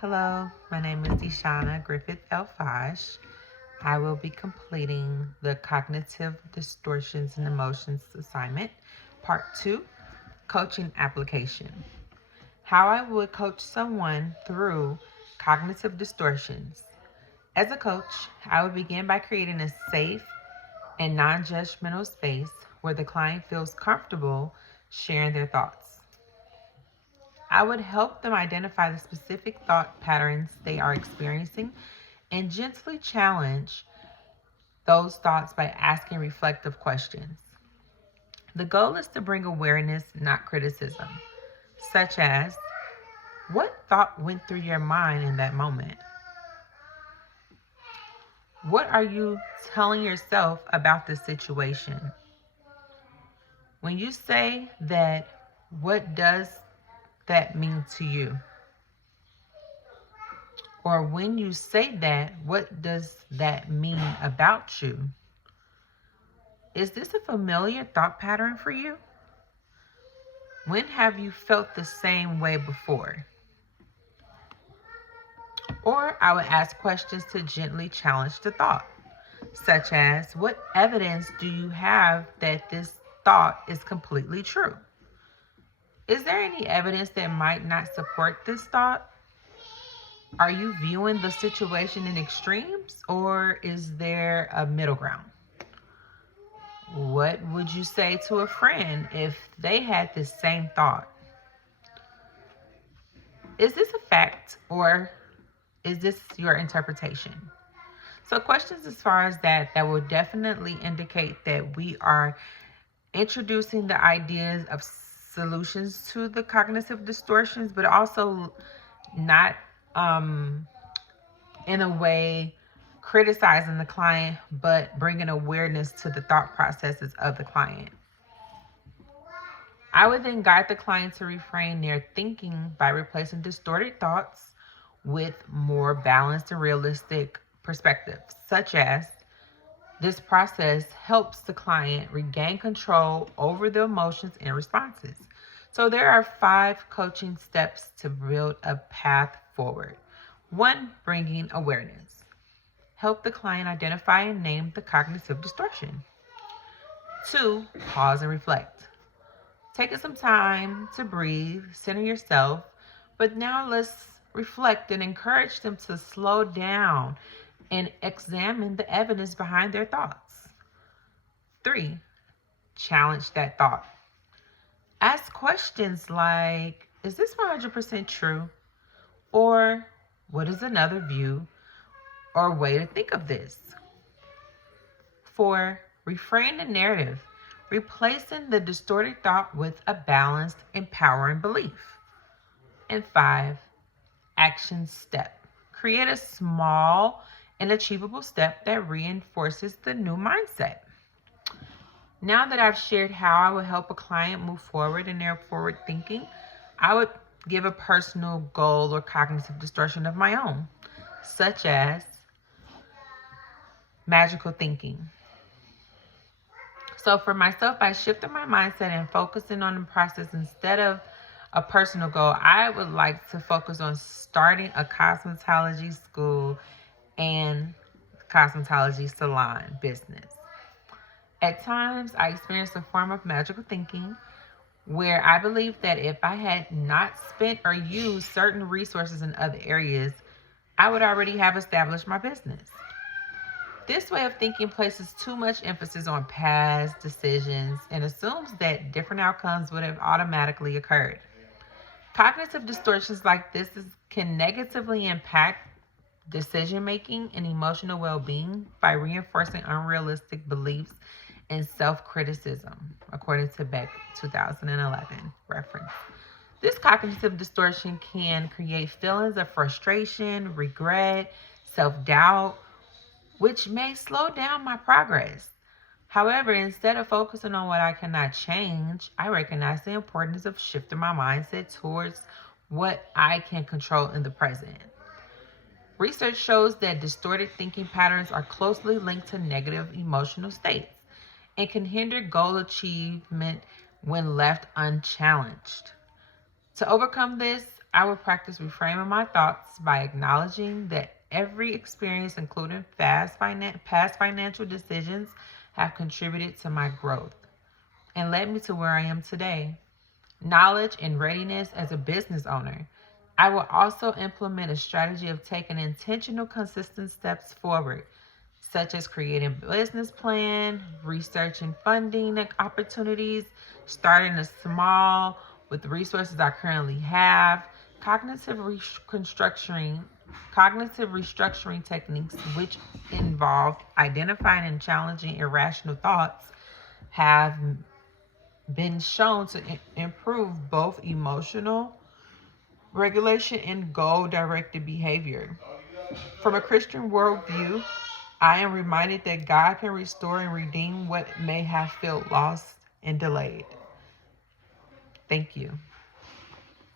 Hello, my name is Deshauna Griffith Elfash. I will be completing the Cognitive Distortions and Emotions assignment, Part 2, Coaching Application. How I would coach someone through cognitive distortions. As a coach, I would begin by creating a safe and non judgmental space where the client feels comfortable sharing their thoughts. I would help them identify the specific thought patterns they are experiencing and gently challenge those thoughts by asking reflective questions. The goal is to bring awareness, not criticism, such as, what thought went through your mind in that moment? What are you telling yourself about the situation? When you say that, what does that mean to you? Or when you say that, what does that mean about you? Is this a familiar thought pattern for you? When have you felt the same way before? Or I would ask questions to gently challenge the thought, such as, what evidence do you have that this thought is completely true? Is there any evidence that might not support this thought? Are you viewing the situation in extremes, or is there a middle ground? What would you say to a friend if they had the same thought? Is this a fact, or is this your interpretation? So questions as far as that will definitely indicate that we are introducing the ideas of solutions to the cognitive distortions, but also not in a way criticizing the client, but bringing awareness to the thought processes of the client. I would then guide the client to reframe their thinking by replacing distorted thoughts with more balanced and realistic perspectives, such as, this process helps the client regain control over the emotions and responses. So there are 5 coaching steps to build a path forward. 1, bringing awareness. Help the client identify and name the cognitive distortion. 2, pause and reflect. Taking some time to breathe, center yourself, but now let's reflect and encourage them to slow down and examine the evidence behind their thoughts. 3, challenge that thought. Ask questions like, is this 100% true? Or what is another view or way to think of this? 4, reframe the narrative, replacing the distorted thought with a balanced, empowering belief. And 5, action step. Create a small and achievable step that reinforces the new mindset. Now that I've shared how I would help a client move forward in their forward thinking, I would give a personal goal or cognitive distortion of my own, such as magical thinking. So for myself, by shifting my mindset and focusing on the process instead of a personal goal, I would like to focus on starting a cosmetology school and cosmetology salon business. At times, I experienced a form of magical thinking where I believe that if I had not spent or used certain resources in other areas, I would already have established my business. This way of thinking places too much emphasis on past decisions and assumes that different outcomes would have automatically occurred. Cognitive distortions like this can negatively impact decision making and emotional well being by reinforcing unrealistic beliefs and self criticism, according to Beck 2011 reference. This cognitive distortion can create feelings of frustration, regret, self doubt, which may slow down my progress. However, instead of focusing on what I cannot change, I recognize the importance of shifting my mindset towards what I can control in the present. Research shows that distorted thinking patterns are closely linked to negative emotional states and can hinder goal achievement when left unchallenged. To overcome this, I would practice reframing my thoughts by acknowledging that every experience, including past financial decisions, have contributed to my growth and led me to where I am today. Knowledge and readiness as a business owner. I will also implement a strategy of taking intentional, consistent steps forward, such as creating a business plan, researching funding opportunities, starting a small with the resources I currently have, cognitive restructuring, cognitive restructuring techniques, which involve identifying and challenging irrational thoughts, have been shown to improve both emotional regulation and goal directed behavior. From a Christian worldview, I am reminded that God can restore and redeem what may have felt lost and delayed. Thank you.